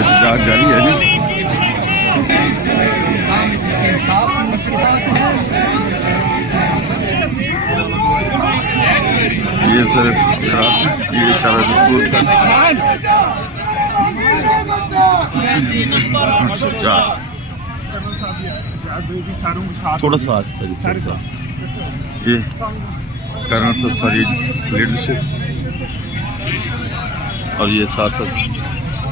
एहतजाज जारी है जी। ये सर ये सारा दस्तूर सर थोड़ा सा आस्था जी, थोड़ा सा आस्था। ये करना सब सारी लीडरशिप और ये साथ साथ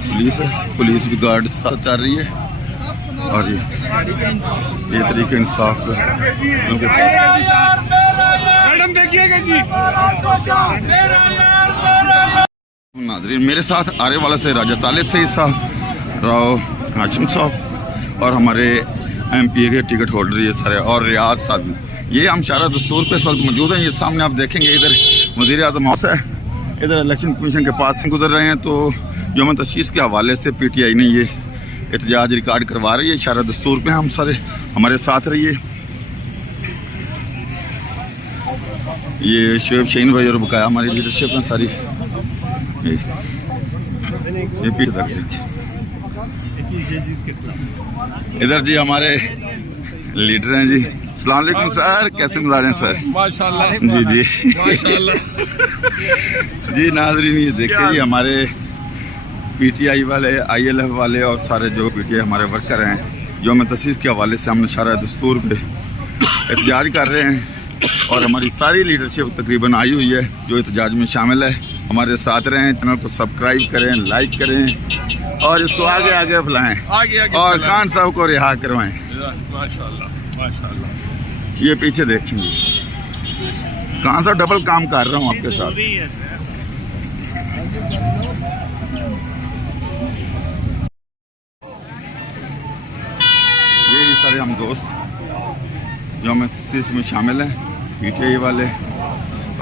पुलिस है, पुलिस भी गार्ड साथ चल रही है और ये तरीके इंसाफ उनके साथ। मैडम देखिएगा जी। नाज़रीन, मेरे साथ आने वाला से राजा ताले से साहब, राव हाशिम साहब और हमारे MP के टिकट होल्डर ये सारे और रियाज साहब। ये हम शारा दस्तूर पे इस वक्त मौजूद हैं। ये सामने आप देखेंगे इधर वज़ीर आज़म हाउस है, इधर इलेक्शन कमीशन के पास से गुजर रहे हैं। तो यौम तशीस के हवाले से PTI ने ये एहतजाज रिकॉर्ड करवा रही है। शारा दस्तूर पे हम सारे हमारे साथ रहिए। ये शुएब शहीन भाई और बकाया हमारी लीडरशिप है सारी। ये पीछे तक देखिए। इधर जी हमारे लीडर हैं जी। अस्सलाम वालेकुम सर, कैसे मिजाज हैं सर? माशाल्लाह जी जी माशाल्लाह। जी नाज़रीन, ये देखिए जी हमारे PTI वाले, ILF वाले और सारे जो PTI हमारे वर्कर हैं, यौम तसीस के हवाले से हम शारा दस्तूर पे एहतजाज कर रहे हैं और हमारी सारी लीडरशिप तकरीबन आई हुई है जो एहतजाज में शामिल है। हमारे साथ रहें, चैनल को सब्सक्राइब करें, लाइक करें और इसको आगे आगे फैलाएं और खान साहब को रिहा करवाएं। माशाल्लाह माशाल्लाह। ये पीछे देखेंगे कहाँ सा डबल काम कर रहा हूँ आपके साथ। ये सारे हम दोस्त जो में में शामिल हैं, PTI वाले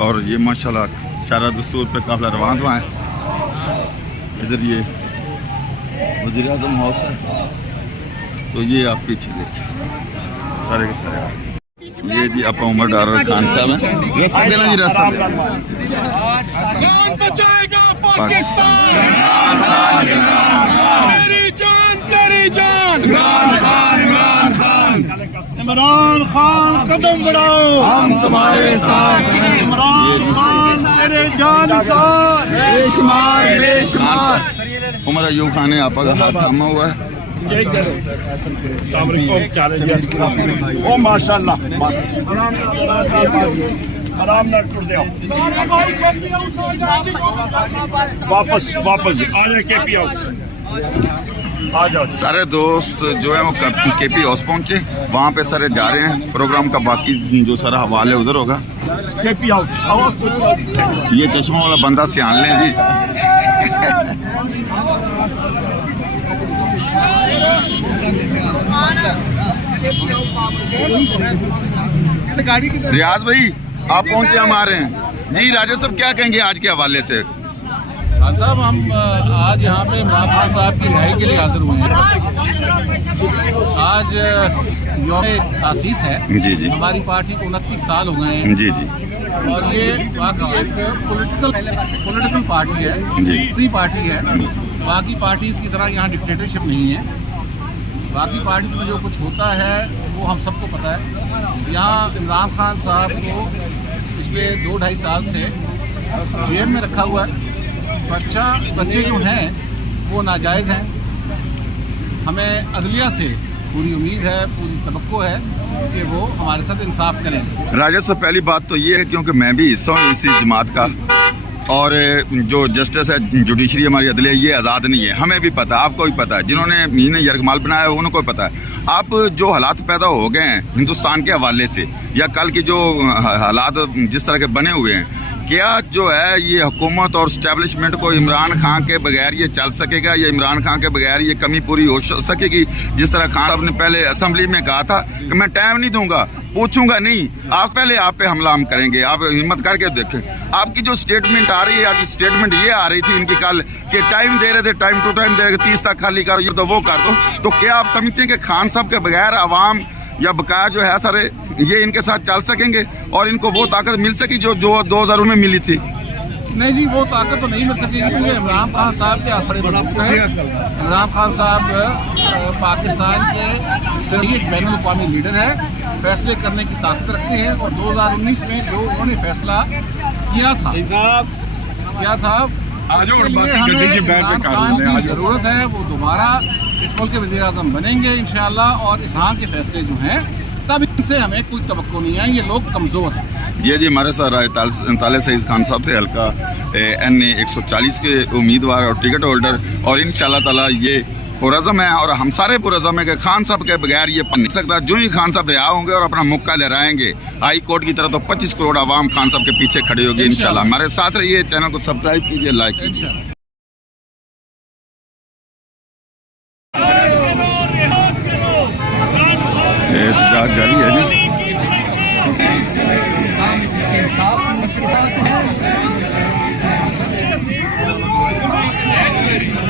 और ये माशाल्लाह शारा दस्तूर पे काफ़ी रवान हुआ है। इधर ये वज़ीर आज़म हाउस है। तो ये आप पीछे देखिए सारे के सारे। ये जी आप उमर डार खान साहब हैं। रास्ता देना जी, रास्ता देना। कौन बचाएगा पाकिस्तान? मेरी जान तेरी जान। इमरान खान इमरान खान कदम बढ़ाओ, हम तुम्हारे साथ हैं। इमरान खान तेरे जान साथ बेशुमार बेशुमार। उमर अयूब खान ने आपका हाथ थामा हुआ है। ओ माशाल्लाह। आराम ना टूट दो। वापस वापस आ जाए KP हाउस। आ जाओ सारे दोस्त जो है वो KP हाउस पहुंचे, वहाँ पे सारे जा रहे हैं। प्रोग्राम का बाकी जो सारा हवाले उधर होगा। KP हाउस ये चश्मा वाला बंदा सियान लें जी। रियाज भाई आप पहुंचे, हम आ रहे हैं जी। राजा साहब क्या कहेंगे आज के हवाले से? खान साहब, हम आज यहाँ पे इमरान खान साहब की रिहाई के लिए हाजिर हुए हैं। आज यौम तासीस है जी जी। हमारी पार्टी को 29 साल हो गए हैं जी जी। और ये वाकई एक पॉलिटिकल पार्टी है, फ्री पार्टी है। बाकी पार्टीज़ की तरह यहाँ डिक्टेटरशिप नहीं है। बाकी पार्टीज में जो कुछ होता है वो हम सबको पता है। यहाँ इमरान खान साहब को पिछले 2-2.5 साल से जेल में रखा हुआ है। बच्चे जो हैं वो नाजायज़ हैं। हमें अदलिया से पूरी उम्मीद है, पूरी तवक्को है कि वो हमारे साथ इंसाफ करें। राजा साहब, पहली बात तो ये है क्योंकि मैं भी हिस्सा हूँ इसी जमात का और जो जस्टिस है, जुडिशरी हमारी अदलिया, ये आज़ाद नहीं है। हमें भी पता है, आपको भी पता है, जिन्होंने इन्हें यरगमाल बनाया है उनको भी पता है। अब जो हालात पैदा हो गए हैं हिंदुस्तान के हवाले से या कल की जो हालात जिस तरह के बने हुए हैं, क्या जो है ये हुकूमत और इस्टेब्लिशमेंट को इमरान खान के बगैर ये चल सकेगा या इमरान खान के बगैर ये कमी पूरी हो सकेगी? जिस तरह खान साहब ने पहले असेंबली में कहा था कि मैं टाइम नहीं दूंगा, पूछूंगा नहीं, आप पहले आप पे हमला हम करेंगे। आप हिम्मत करके देखें, आपकी जो स्टेटमेंट आ रही है, आज स्टेटमेंट ये आ रही थी इनकी कल कि टाइम दे रहे थे, टाइम टू टाइम दे रहे थे, 30 तक खाली करो, ये तो वो कर दो। तो क्या आप समझते हैं कि खान साहब के बगैर आवाम या बकाया जो है सारे ये इनके साथ चल सकेंगे और इनको वो ताकत मिल सकी जो 2000 में मिली थी? नहीं जी, वो ताकत तो नहीं मिल सकेगी क्योंकि इमरान खान साहब के आसरे मजबूत है। इमरान खान साहब पाकिस्तान के सही एक बैनुल अक़वामी लीडर है, फैसले करने की ताकत रखते हैं और 2019 में जो उन्होंने फैसला किया था उसके लिए हमें इमरान खान की ज़रूरत है। वो दोबारा इस मुल्क के वज़ीर-ए-आज़म बनेंगे इंशाअल्लाह और इस्लाम के फैसले जो हैं तब इनसे हमें कोई तवक्को नहीं है, ये लोग कमज़ोर हैं। जी मारे साथ राय ताले सईद खान साहब से हल्का NA 140 के उम्मीदवार और टिकट होल्डर, और इंशाअल्लाह ताला ये पुरज़म है और हम सारे पुरज़म है कि खान साहब के बगैर ये बन नहीं सकता। जो ही खान साहब रिहा होंगे और अपना मुक्का लहराएंगे हाई कोर्ट की तरह, तो 25 करोड़ आवाम खान साहब के पीछे खड़े होगी इंशाअल्लाह। हमारे साथ रहिए, चैनल को सब्सक्राइब कीजिए, लाइक कीजिए। एहतजाज जारी है जी।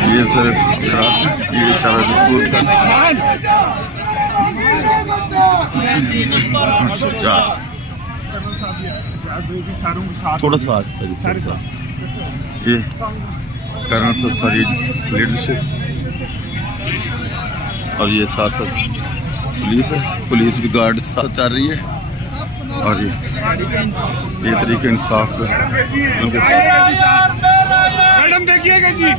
ये सर ये सारा दस्तूर सर थोड़ा सा आस्ते ये करना सर सारी लीडरशिप, और ये साथ साथ पुलिस है, पुलिस भी गार्ड साथ चल रही है, और ये तरीके इंसाफ उनके साथ। मैडम देखिएगा जी।